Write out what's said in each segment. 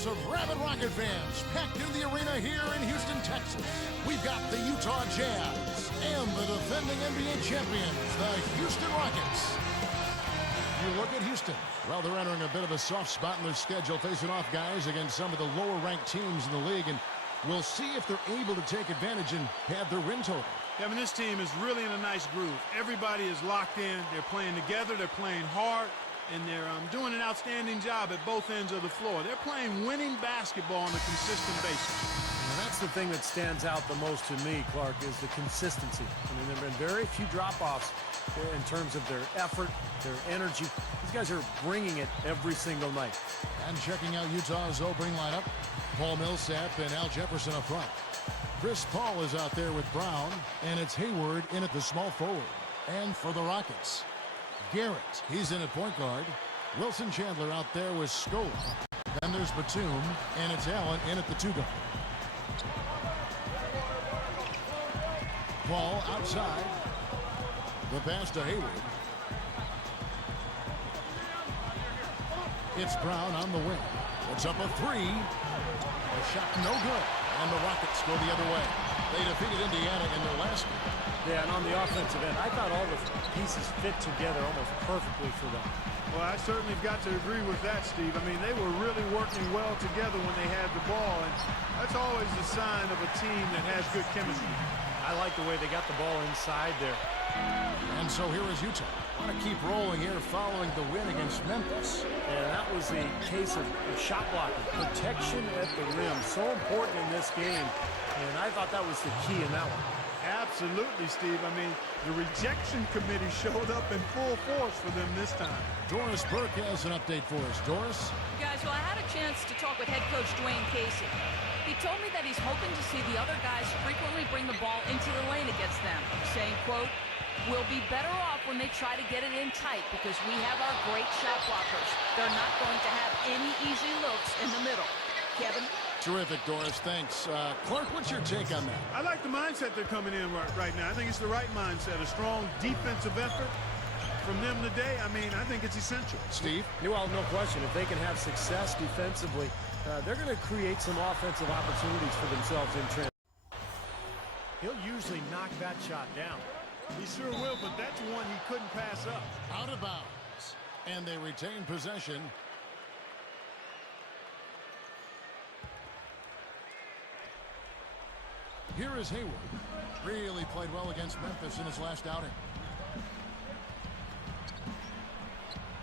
house of rabid Rocket fans packed in the arena here in Houston, Texas. We've got the Utah Jazz and the defending NBA champions, the Houston Rockets. You look at Houston. Well, they're entering a bit of a soft spot in their schedule, facing off guys against some of the lower-ranked teams in the league, and we'll see if they're able to take advantage and have their win total. Yeah, I mean, this team is really in a nice groove. Everybody is locked in. They're playing together. They're playing hard. And they're doing an outstanding job at both ends of the floor. They're playing winning basketball on a consistent basis. And that's the thing that stands out the most to me, Clark, is the consistency. I mean, there have been very few drop-offs in terms of their effort, their energy. These guys are bringing it every single night. And checking out Utah's opening lineup, Paul Millsap and Al Jefferson up front. Chris Paul is out there with Brown, and it's Hayward in at the small forward. And for the Rockets, Garrett, he's in at point guard. Wilson Chandler out there with Scola. Then there's Batum, and it's Allen in at the two guard. Paul outside. The pass to Hayward. It's Brown on the wing. It's up a three. A shot no good. And the Rockets go the other way. They defeated Indiana in their last game. Yeah, and on the offensive end, I thought all the pieces fit together almost perfectly for them. Well, I certainly got to agree with that, Steve. I mean, they were really working well together when they had the ball, and that's always the sign of a team that has good chemistry. I like the way they got the ball inside there. And so here is Utah. Want to keep rolling here following the win against Memphis. And that was a case of shot blocking. Protection at the rim, so important in this game. And I thought that was the key in that one. Absolutely, Steve. I mean, the rejection committee showed up in full force for them this time. Doris Burke has an update for us. Doris? Guys, well, I had a chance to talk with head coach Dwayne Casey. He told me that he's hoping to see the other guys frequently bring the ball into the lane against them, saying, quote, "We'll be better off when they try to get it in tight because we have our great shot blockers. They're not going to have any easy looks in the middle." Kevin? Terrific, Doris. Thanks. Clark, what's your take on that? I like the mindset they're coming in right now. I think it's the right mindset. A strong defensive effort from them today. I mean, I think it's essential. Steve? Well, no question. If they can have success defensively, they're going to create some offensive opportunities for themselves in transition. He'll usually knock that shot down. He sure will, but that's one he couldn't pass up. Out of bounds. And they retain possession. Here is Hayward. Really played well against Memphis in his last outing.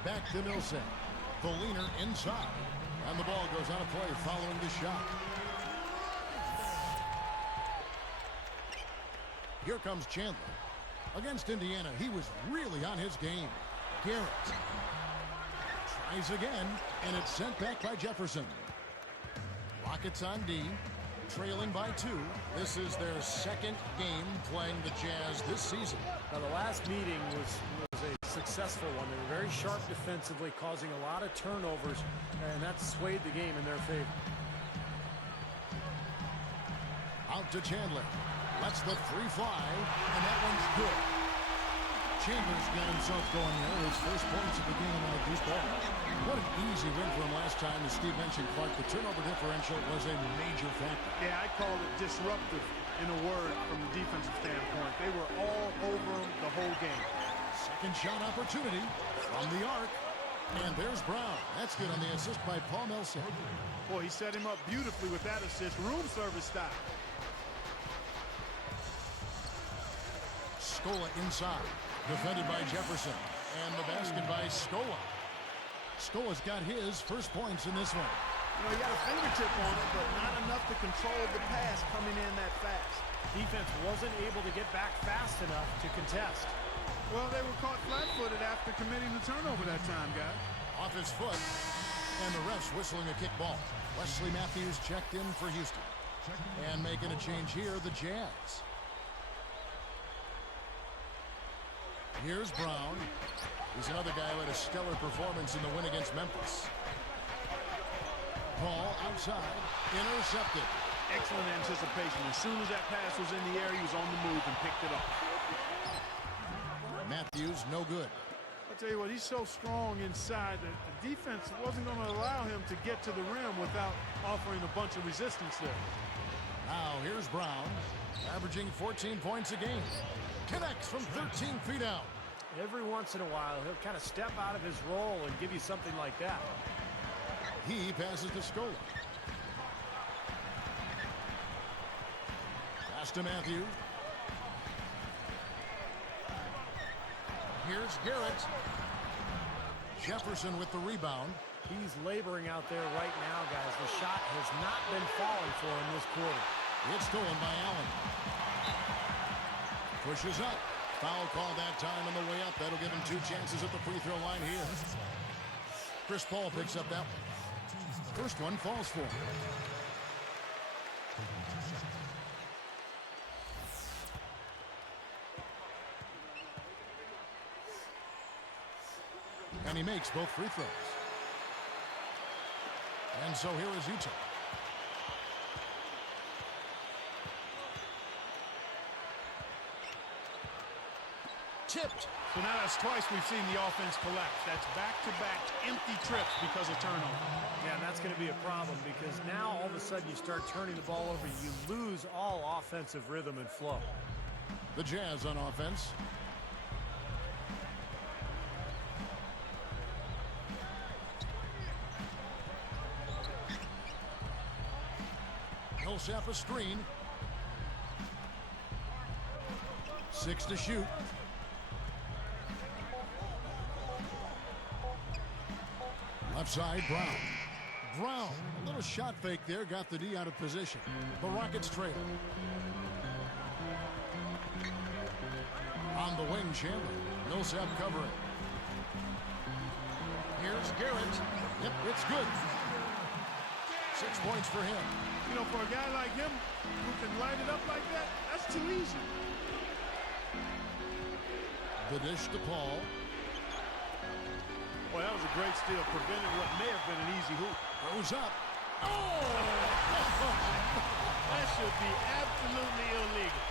Back to Millsap. The leaner inside. And the ball goes out of play following the shot. Here comes Chandler. Against Indiana, he was really on his game. Garrett tries again, and it's sent back by Jefferson. Rockets on D. Trailing by 2. This is their second game playing the Jazz this season. Now, the last meeting was a successful one. They were very sharp defensively, causing a lot of turnovers, and that swayed the game in their favor. Out to Chandler. Lets the three fly, and that one's good. Chandler's got himself going there. His first points of the game on a deep ball. What an easy win for him last time. As Steve mentioned, Clark, the turnover differential was a major factor. Yeah, I called it disruptive in a word from the defensive standpoint. They were all over him the whole game. Second shot opportunity from the arc. And there's Brown. That's good on the assist by Paul Millsap. Boy, he set him up beautifully with that assist. Room service style. Scola inside. Defended by Jefferson. And the basket by Scola. Scola's got his first points in this one. You know, he got a fingertip on it, but not enough to control the pass coming in that fast. Defense wasn't able to get back fast enough to contest. Well, they were caught flat-footed after committing the turnover that time, guys. Off his foot. And the refs whistling a kick ball. Wesley Matthews checked in for Houston. And making a change here, the Jazz. Here's Brown. He's another guy who had a stellar performance in the win against Memphis. Paul outside. Intercepted. Excellent anticipation. As soon as that pass was in the air, he was on the move and picked it up. Matthews, no good. I'll tell you what, he's so strong inside that the defense wasn't going to allow him to get to the rim without offering a bunch of resistance there. Now here's Brown, averaging 14 points a game. Connects from 13 feet out. Every once in a while, he'll kind of step out of his role and give you something like that. He passes to Scola. Pass to Matthews. Here's Garrett. Jefferson with the rebound. He's laboring out there right now, guys. The shot has not been falling for him this quarter. It's stolen by Allen. Pushes up. Foul call that time on the way up. That'll give him 2 chances at the free throw line here. Chris Paul picks up that one. First one falls for him. And he makes both free throws. And so here is Utah. Tipped. So now that's twice we've seen the offense collapse. That's back-to-back empty trips because of turnover. Yeah, and that's going to be a problem because now all of a sudden you start turning the ball over. You lose all offensive rhythm and flow. The Jazz on offense. Millsap a screen. 6 to shoot. Left side, Brown. Brown, a little shot fake there, got the D out of position. The Rockets trail. On the wing, Chandler. Millsap covering. Here's Garrett. Yep, it's good. 6 points for him. You know, for a guy like him who can light it up like that, that's too easy. The dish to Paul. Boy, that was a great steal, preventing what may have been an easy hoop. Goes up. Oh! That should be absolutely illegal.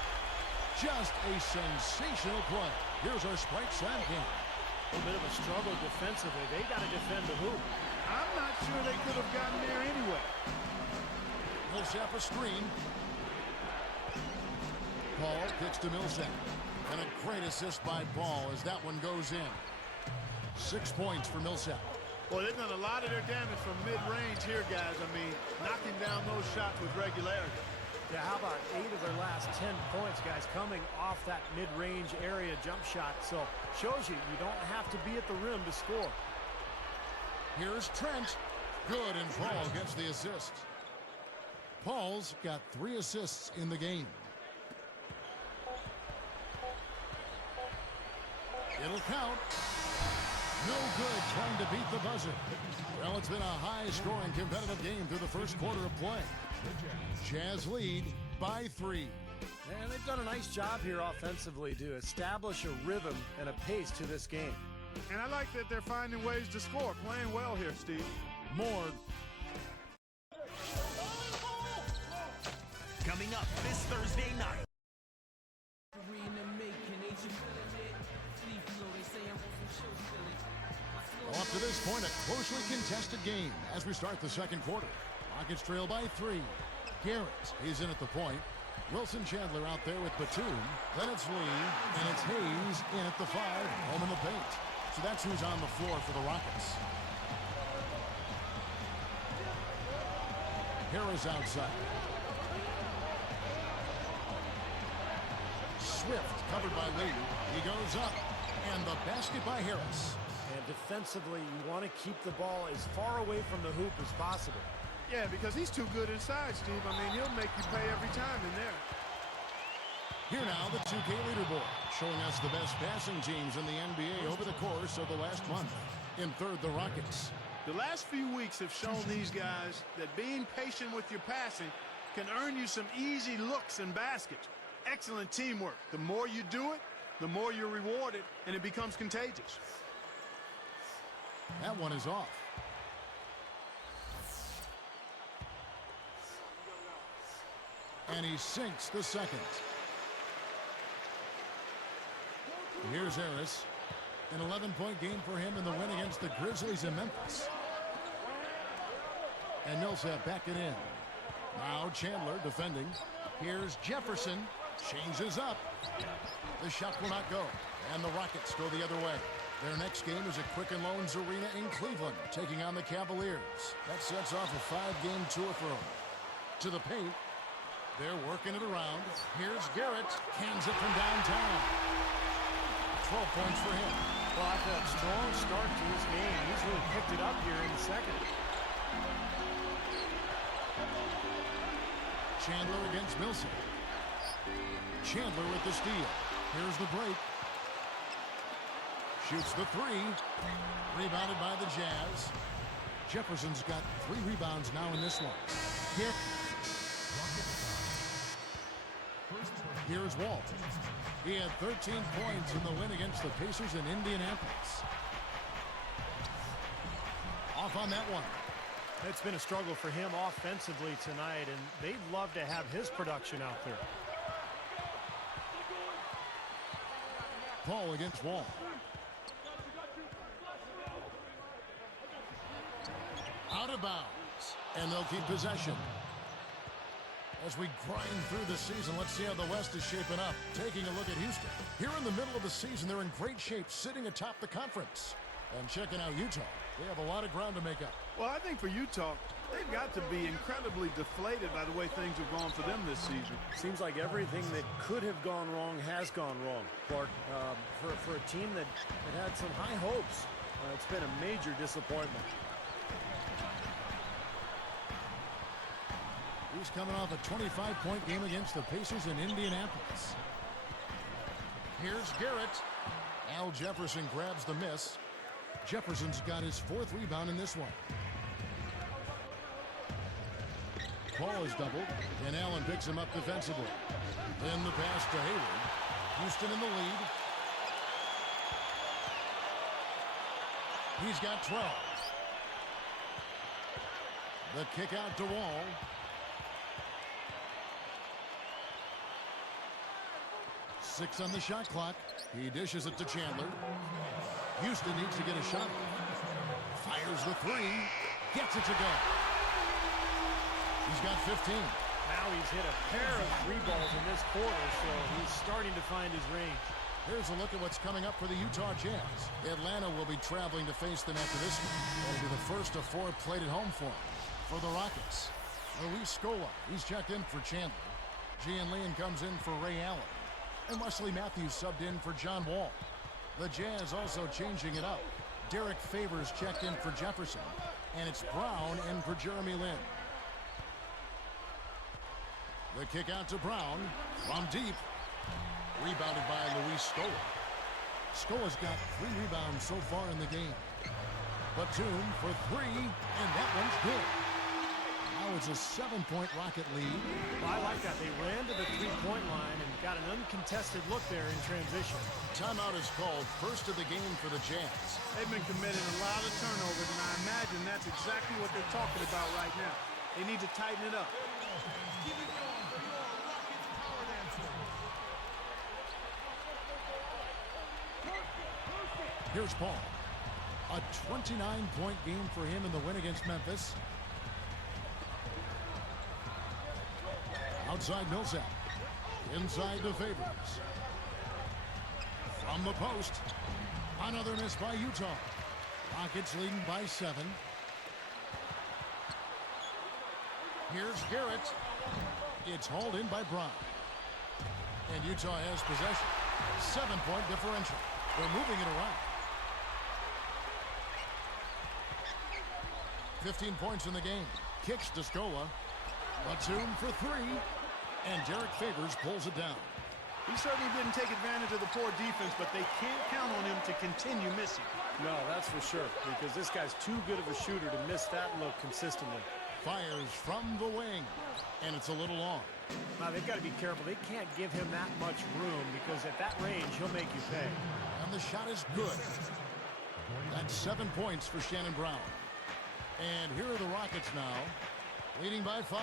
Just a sensational play. Here's our Sprite Sound King. A bit of a struggle defensively. They got to defend the hoop. I'm not sure they could have gotten there anyway. Millsap a screen. Paul kicks to Millsap. And a great assist by Paul as that one goes in. 6 points for Millsap. Boy, they've done a lot of their damage from mid-range here, guys. I mean, knocking down those shots with regularity. Yeah, how about 8 of their last 10 points, guys, coming off that mid-range area jump shot. So, shows you don't have to be at the rim to score. Here's Trent. Good, and Paul gets the assist. Paul's got 3 assists in the game. It'll count. No good trying to beat the buzzer. Well, it's been a high-scoring competitive game through the first quarter of play. Jazz lead by 3. And they've done a nice job here offensively to establish a rhythm and a pace to this game. And I like that they're finding ways to score. Playing well here, Steve. More. Coming up this Thursday night. Well, up to this point, a closely contested game as we start the second quarter. Rockets trail by 3. Garrett, he's in at the point. Wilson Chandler out there with Batum. Then it's Lee, and it's Hayes in at the 5, home in the paint. So that's who's on the floor for the Rockets. Harris outside. Swift covered by Lee. He goes up, and the basket by Harris. And defensively, you want to keep the ball as far away from the hoop as possible. Yeah, because he's too good inside, Steve. I mean, he'll make you pay every time in there. Here now, the 2K leaderboard, showing us the best passing teams in the NBA over the course of the last month. In third, the Rockets. The last few weeks have shown these guys that being patient with your passing can earn you some easy looks and baskets. Excellent teamwork. The more you do it, the more you're rewarded, and it becomes contagious. That one is off. And he sinks the second. Here's Harris. An 11-point game for him in the win against the Grizzlies in Memphis. And Millsap back it in. Now Chandler defending. Here's Jefferson. Changes up. The shot will not go. And the Rockets go the other way. Their next game is at Quicken Loans Arena in Cleveland, taking on the Cavaliers. That sets off a 5-game tour for them. To the paint. They're working it around. Here's Garrett. Cans it from downtown. 12 points for him. Well, after that strong start to his game, he's really picked it up here in the second. Chandler against Millsap. Chandler with the steal. Here's the break. Shoots the three. Rebounded by the Jazz. Jefferson's got 3 rebounds now in this one. Hit. Here's Walt. He had 13 points in the win against the Pacers in Indianapolis. Off on that one. It's been a struggle for him offensively tonight, and they'd love to have his production out there. Paul against Wall. Out of bounds, and they'll keep possession. As we grind through the season, let's see how the West is shaping up. Taking a look at Houston. Here in the middle of the season, they're in great shape, sitting atop the conference. And checking out Utah, they have a lot of ground to make up. Well, I think for Utah, they've got to be incredibly deflated by the way things have gone for them this season. Seems like everything that could have gone wrong has gone wrong, Clark. For a team that had some high hopes, it's been a major disappointment. He's coming off a 25-point game against the Pacers in Indianapolis. Here's Garrett. Al Jefferson grabs the miss. Jefferson's got his 4th rebound in this one. Paul is doubled, and Allen picks him up defensively. Then the pass to Hayward. Houston in the lead. He's got 12. The kick out to Wall. Six on the shot clock. He dishes it to Chandler. Houston needs to get a shot. Fires the 3. Gets it to go. He's got 15. Now he's hit a pair of 3 balls in this quarter, so he's starting to find his range. Here's a look at what's coming up for the Utah Jazz. Atlanta will be traveling to face them after this one. That'll be the first of 4 played at home for them. For the Rockets, Luis Scola. He's checked in for Chandler. Gian Leon comes in for Ray Allen. And Wesley Matthews subbed in for John Wall. The Jazz also changing it up. Derek Favors checked in for Jefferson. And it's Brown in for Jeremy Lin. The kick out to Brown from deep. Rebounded by Luis Scola. Scola's got 3 rebounds so far in the game. Batum for 3, and that one's good. Now it's a 7-point Rocket lead. Well, I like that. They ran to the 3-point line and got an uncontested look there in transition. Timeout is called, first of the game for the Jazz. They've been committing a lot of turnovers, and I imagine that's exactly what they're talking about right now. They need to tighten it up. Here's Paul. A 29-point game for him in the win against Memphis. Outside Millsap. Inside to Favors. From the post. Another miss by Utah. Rockets leading by 7. Here's Garrett. It's hauled in by Brown. And Utah has possession. 7-point differential. They're moving it around. 15 points in the game. Kicks to Scola. Batum for 3. And Derek Favors pulls it down. He certainly didn't take advantage of the poor defense, but they can't count on him to continue missing. No, that's for sure, because this guy's too good of a shooter to miss that look consistently. Fires from the wing. And it's a little long. Now, they've got to be careful. They can't give him that much room, because at that range, he'll make you pay. And the shot is good. That's 7 points for Shannon Brown. And here are the Rockets now, leading by 5.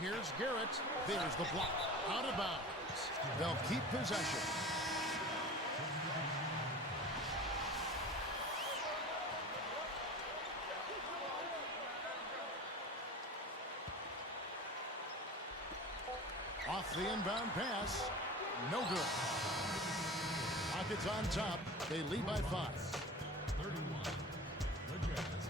Here's Garrett. There's the block. Out of bounds. They'll keep possession. Off the inbound pass. No good. Rockets on top. They lead by 5. 31. The Jazz.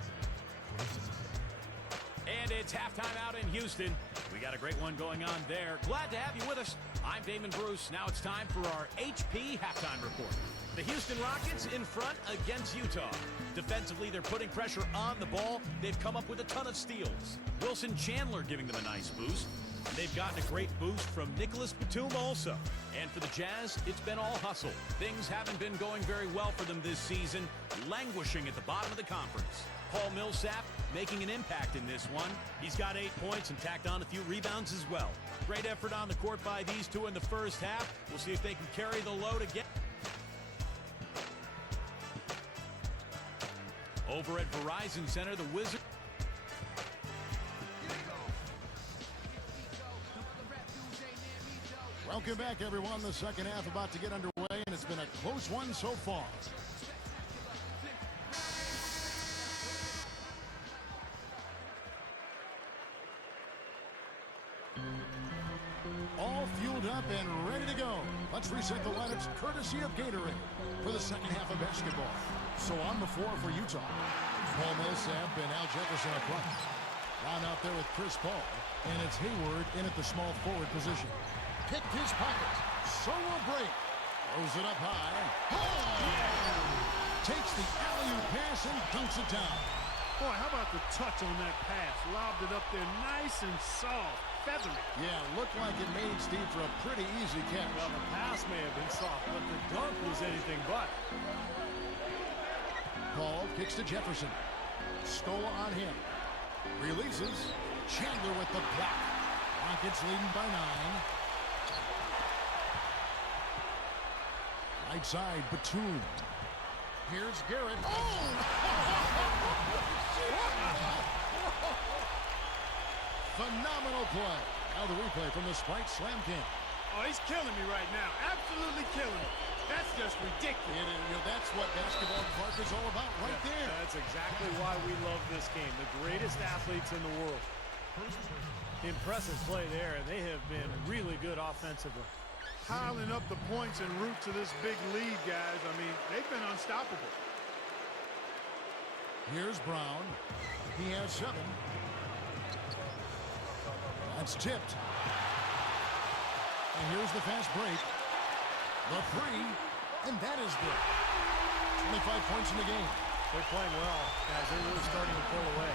And it's halftime out in Houston. We got a great one going on there. Glad to have you with us. I'm Damon Bruce. Now it's time for our HP halftime report. The Houston Rockets in front against Utah. Defensively, they're putting pressure on the ball. They've come up with a ton of steals. Wilson Chandler giving them a nice boost. They've gotten a great boost from Nicholas Batum also. And for the Jazz, it's been all hustle. Things haven't been going very well for them this season, languishing at the bottom of the conference. Paul Millsap making an impact in this one. He's got 8 points and tacked on a few rebounds as well. Great effort on the court by these two in the first half. We'll see if they can carry the load again. Over at Verizon Center, the Wizards. Welcome back, everyone. The second half about to get underway, and it's been a close one so far. All fueled up and ready to go. Let's reset the lineups courtesy of Gatorade for the second half of basketball. So on the floor for Utah, Paul Millsap and Al Jefferson up front. Round out there with Chris Paul, and it's Hayward in at the small forward position. Picked his pocket. So will break. Throws it up high. Takes the alley-oop pass and dunks it down. Boy, how about the touch on that pass? Lobbed it up there nice and soft. Feathery. Yeah, looked like it made Steve for a pretty easy catch. Well, the pass may have been soft, but the dunk was anything but. Paul kicks to Jefferson. Scola on him. Releases. Chandler with the block. Rockets leading by 9. Right side, Batum. Here's Garrett. Oh! Phenomenal play. Now the replay from the Sprite Slam King. Oh, he's killing me right now. Absolutely killing me. That's just ridiculous. That's what basketball Clark is all about right there. That's exactly why we love this game. The greatest athletes in the world. Impressive play there, and they have been really good offensively. Piling up the points en route to this big lead, guys. I mean, they've been unstoppable. Here's Brown. He has 7. That's tipped. And here's the fast break. The 3, and that is good. 25 points in the game. They're playing well, guys. They're really starting to pull away.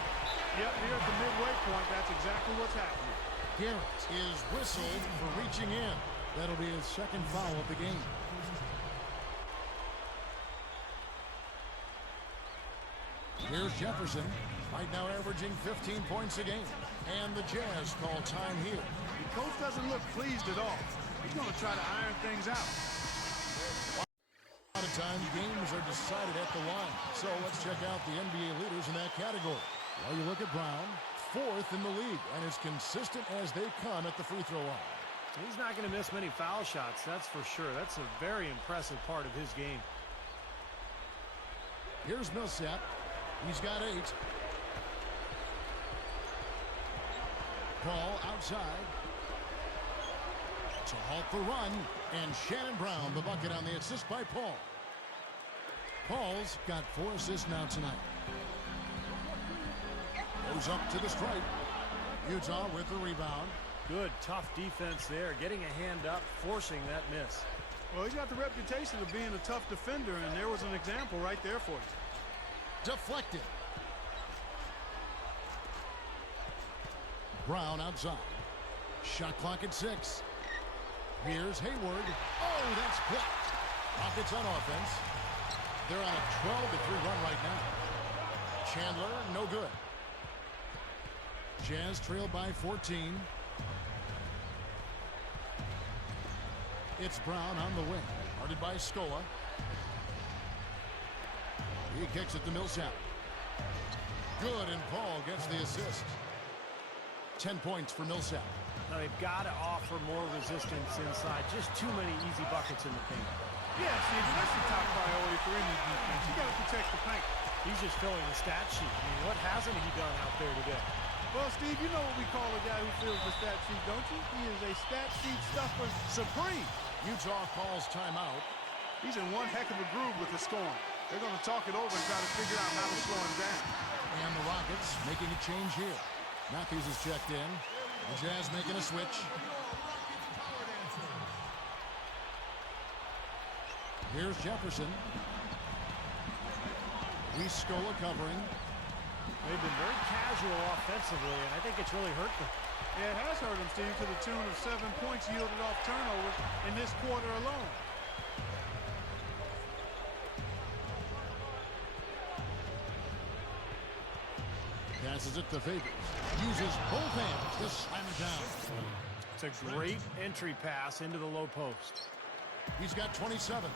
Yep, here at the midway point, that's exactly what's happening. Garrett is whistled for reaching in. That'll be his second foul of the game. Here's Jefferson, right now averaging 15 points a game. And the Jazz call time here. The coach doesn't look pleased at all. He's going to try to iron things out. A lot of times, games are decided at the line. So let's check out the NBA leaders in that category. Well, you look at Brown, 4th in the league, and as consistent as they come at the free throw line. He's not going to miss many foul shots, that's for sure. That's a very impressive part of his game. Here's Millsap. He's got 8. Paul outside to halt the run, and Shannon Brown the bucket on the assist by Paul. Paul's got 4 assists now tonight. Goes up to the stripe. Utah with the rebound. Good, tough defense there, getting a hand up, forcing that miss. Well, he's got the reputation of being a tough defender, and there was an example right there for you. Deflected. Brown outside. Shot clock at 6. Here's Hayward. Oh, that's blocked. Rockets on offense. They're on a 12-3 run right now. Chandler, no good. Jazz trail by 14. It's Brown on the wing. Guarded by Scola. He kicks it to Millsap. Good, and Paul gets the assist. 10 points for Millsap. Now they've got to offer more resistance inside. Just too many easy buckets in the paint. Yeah, Steve, and that's the top priority for any defense. You got to protect the paint. He's just filling the stat sheet. I mean, what hasn't he done out there today? Well, Steve, you know what we call a guy who fills the stat sheet, don't you? He is a stat sheet stuffer supreme. Utah calls timeout. He's in one heck of a groove with the scoring. They're going to talk it over and try to figure out how to slow him down. And the Rockets making a change here. Matthews is checked in. The Jazz making a switch. Here's Jefferson. Scola covering. They've been very casual offensively, and I think it's really hurt them. Yeah, it has hurt them, Steve, to the tune of 7 points yielded off turnovers in this quarter alone. Passes it to Favors. Uses both hands to slam it down. It's a great entry pass into the low post. He's got 27.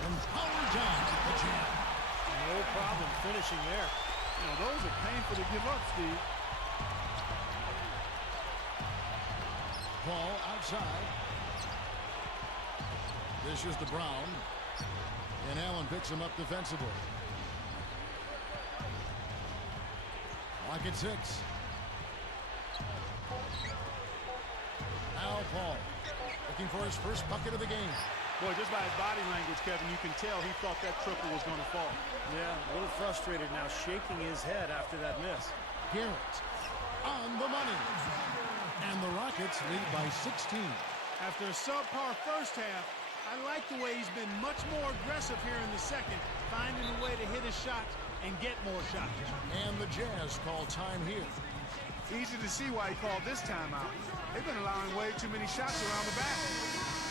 And power down at the jam. No problem finishing there. You know, those are painful to give up, Steve. Ball outside. This is to Brown. And Allen picks him up defensively. Lock at 6. Now Paul looking for his first bucket of the game. Boy, just by his body language, Kevin, you can tell he thought that triple was going to fall. Yeah, a little frustrated now, shaking his head after that miss. Garrett on the money. And the Rockets lead by 16. After a subpar first half, I like the way he's been much more aggressive here in the second, finding a way to hit his shots and get more shots. And the Jazz call time here. Easy to see why he called this timeout. They've been allowing way too many shots around the basket,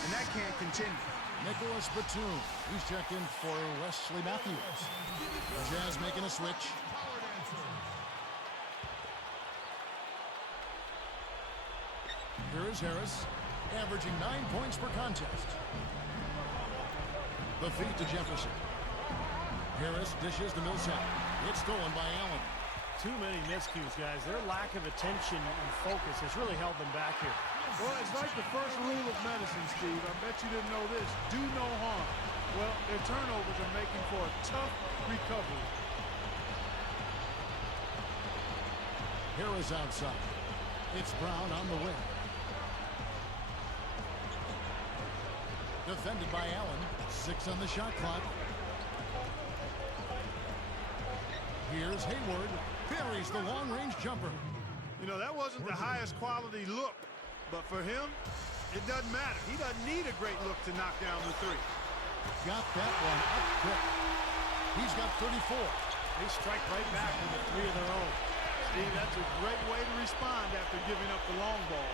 and that can't continue. Nicholas Batum. He's checked in for Wesley Matthews. The Jazz making a switch. Here is Harris, averaging 9 points per contest. The feed to Jefferson. Harris dishes to Millsap. It's stolen by Allen. Too many miscues, guys. Their lack of attention and focus has really held them back here. Well, it's like the first rule of medicine, Steve. I bet you didn't know this. Do no harm. Well, their turnovers are making for a tough recovery. Harris outside. It's Brown on the wing. Defended by Allen. 6 on the shot clock. Here's Hayward. Buries the long-range jumper. You know, that wasn't the highest quality look. But for him, it doesn't matter. He doesn't need a great look to knock down the 3. Got that one up quick. He's got 34. They strike right back with a 3 of their own. Steve, that's a great way to respond after giving up the long ball.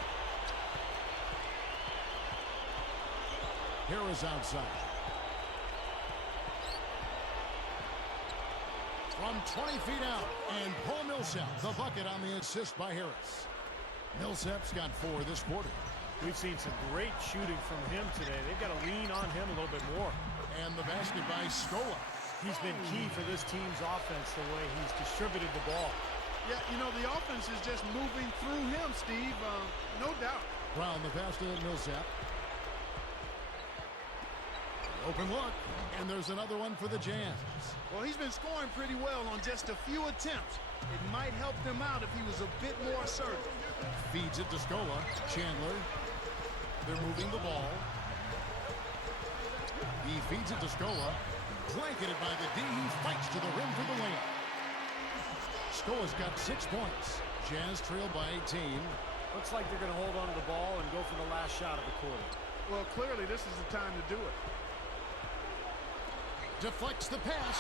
Harris outside. From 20 feet out, and Paul Millsap, the bucket on the assist by Harris. Millsap's got 4 this quarter. We've seen some great shooting from him today. They've got to lean on him a little bit more. And the basket by Scola. He's been key for this team's offense, the way he's distributed the ball. Yeah, you know, the offense is just moving through him, Steve. No doubt. Brown, the pass to Millsap. Open look, and there's another one for the Jazz. Well, he's been scoring pretty well on just a few attempts. It might help them out if he was a bit more assertive. Feeds it to Scola. Chandler. They're moving the ball. He feeds it to Scola. Blanketed by the D. He fights to the rim for the layup. Scola's got 6 points. Jazz trail by 18. Looks like they're going to hold on to the ball and go for the last shot of the quarter. Well, clearly this is the time to do it. Deflects the pass.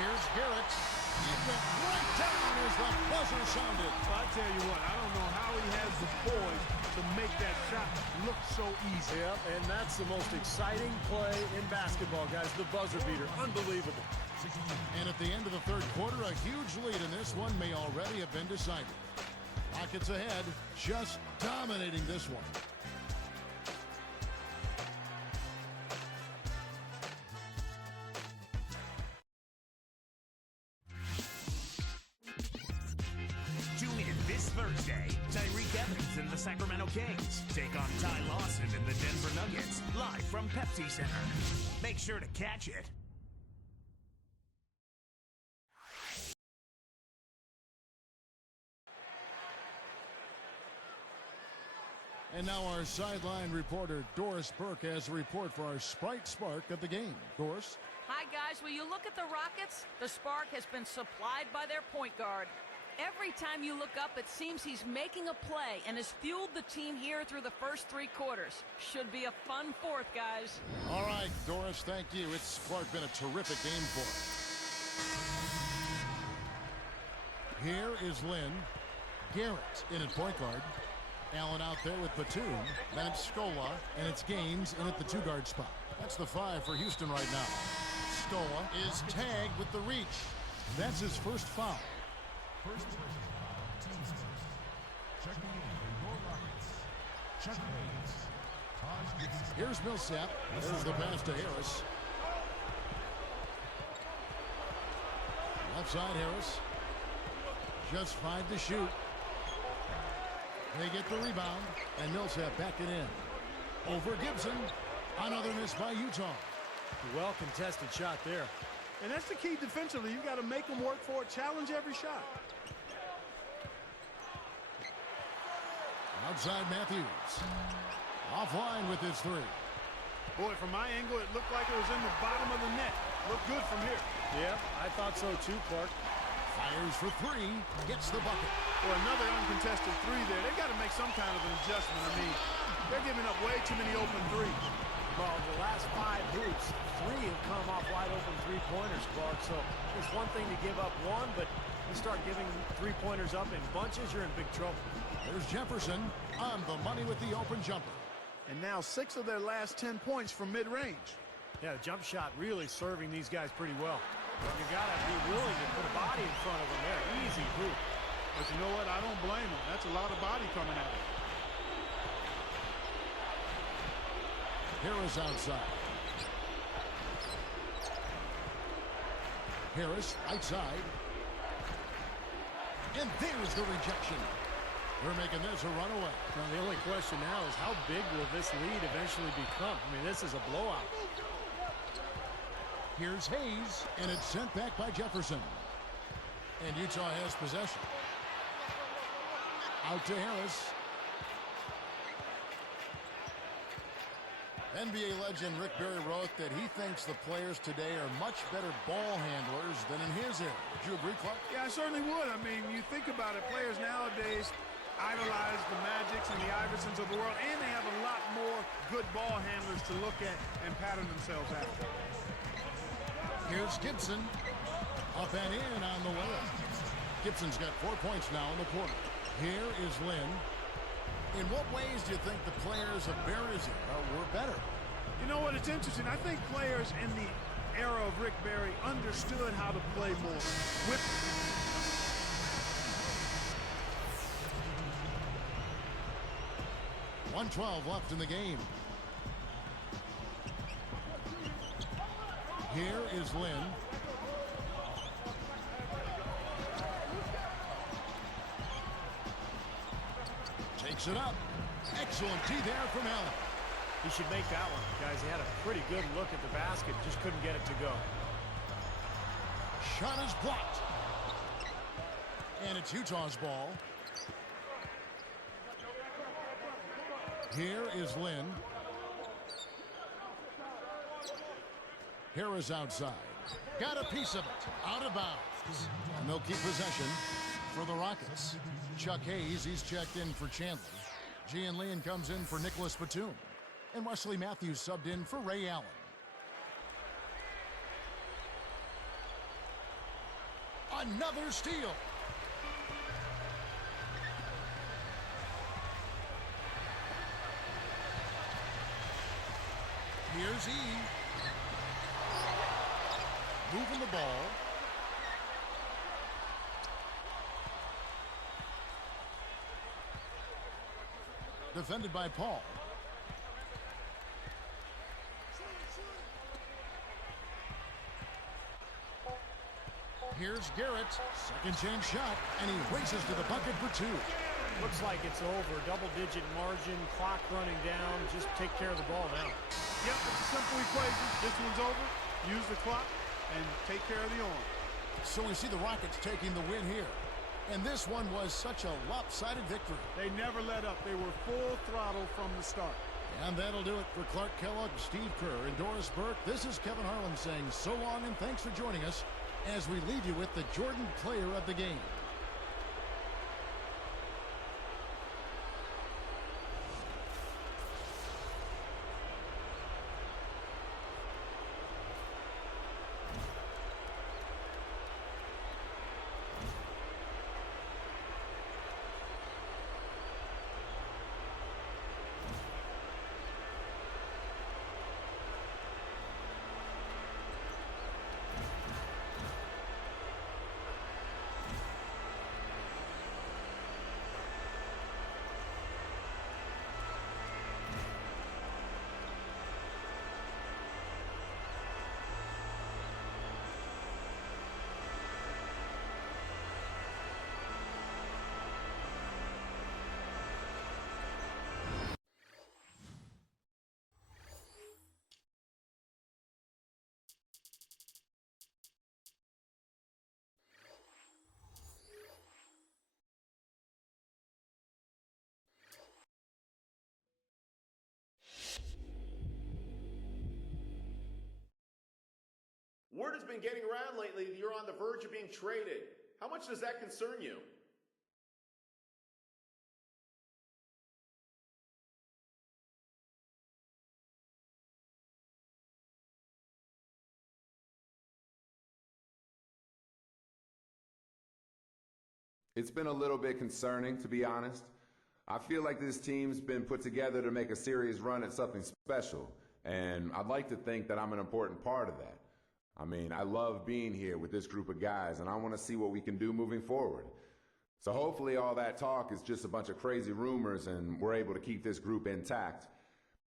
Here's Garrett. It went right down as the buzzer sounded. Well, I tell you what, I don't know how he has the poise to make that shot look so easy. Yep, and that's the most exciting play in basketball, guys. The buzzer beater. Unbelievable. And at the end of the third quarter, a huge lead in this one may already have been decided. Rockets ahead, just dominating this one. Thursday, Tyreek Evans and the Sacramento Kings take on Ty Lawson and the Denver Nuggets, live from Pepsi Center. Make sure to catch it. And now our sideline reporter, Doris Burke, has a report for our Sprite Spark of the game. Doris? Hi, guys. Will you look at the Rockets? The spark has been supplied by their point guard. Every time you look up, it seems he's making a play and has fueled the team here through the first 3 quarters. Should be a fun fourth, guys. All right, Doris, thank you. It's been a terrific game for us. Here is Lynn. Garrett in at point guard. Allen out there with Batum. Then it's Scola, and it's Gaines in at the 2-guard spot. That's the 5 for Houston right now. Scola is tagged with the reach. That's his first foul. First person. Teams first. Checking in for your Rockets. Chuck Hayes. Taj Gibson. Here's Millsap. There's the pass to Harris. Left side Harris. Just 5 to shoot. They get the rebound, and Millsap back it in. Over Gibson. Another miss by Utah. Well-contested shot there. And that's the key defensively. You got to make them work for it. Challenge every shot. Outside Matthews. Offline with his 3. Boy, from my angle, it looked like it was in the bottom of the net. Looked good from here. Yeah, I thought so too, Clark. Fires for 3. Gets the bucket. Well, another uncontested 3 there. They got to make some kind of an adjustment. I mean, they're giving up way too many open 3s. Well, the last 5 hoops, 3 have come off wide open 3-pointers, Clark. So it's one thing to give up 1, but you start giving 3-pointers up in bunches, you're in big trouble. There's Jefferson on the money with the open jumper. And now 6 of their last 10 points from mid-range. Yeah, the jump shot really serving these guys pretty well. You got to be willing to put a body in front of them there. Easy hoop. But you know what? I don't blame them. That's a lot of body coming at them. Harris outside. Harris outside. And there's the rejection. They're making this a runaway. Now, the only question now is how big will this lead eventually become? I mean, this is a blowout. Here's Hayes, and it's sent back by Jefferson. And Utah has possession. Out to Harris. NBA legend Rick Barry wrote that he thinks the players today are much better ball handlers than in his era. Would you agree, Clark? Yeah, I certainly would. I mean, you think about it, players nowadays idolize the Magics and the Iversons of the world, and they have a lot more good ball handlers to look at and pattern themselves after. Here's Gibson. Up and in on the layup. Gibson's got 4 points now in the quarter. Here is Lynn. In what ways do you think the players of Barry's era were better? You know what? It's interesting. I think players in the era of Rick Barry understood how to play more. 1:12 left in the game. Here is Lynn. Takes it up. Excellent D there from Allen. He should make that one. Guys, he had a pretty good look at the basket. Just couldn't get it to go. Shot is blocked. And it's Utah's ball. Here is Lynn. Harris outside. Got a piece of it. Out of bounds. And they'll keep possession for the Rockets. Chuck Hayes, he's checked in for Chandler. Gian Leon comes in for Nicholas Batum. And Wesley Matthews subbed in for Ray Allen. Another steal. Here's E. Moving the ball. Defended by Paul. Here's Garrett. Second chance shot, and he races to the bucket for 2. Looks like it's over. Double-digit margin, clock running down. Just take care of the ball now. Yep, it's a simple equation. This one's over. Use the clock and take care of the arm. So we see the Rockets taking the win here. And this one was such a lopsided victory. They never let up. They were full throttle from the start. And that'll do it for Clark Kellogg, Steve Kerr, and Doris Burke. This is Kevin Harlan saying so long and thanks for joining us as we leave you with the Jordan player of the game. Word has been getting around lately that you're on the verge of being traded. How much does that concern you? It's been a little bit concerning, to be honest. I feel like this team's been put together to make a serious run at something special, and I'd like to think that I'm an important part of that. I mean, I love being here with this group of guys, and I want to see what we can do moving forward. So hopefully all that talk is just a bunch of crazy rumors, and we're able to keep this group intact,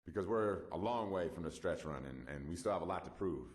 because we're a long way from the stretch run, and we still have a lot to prove.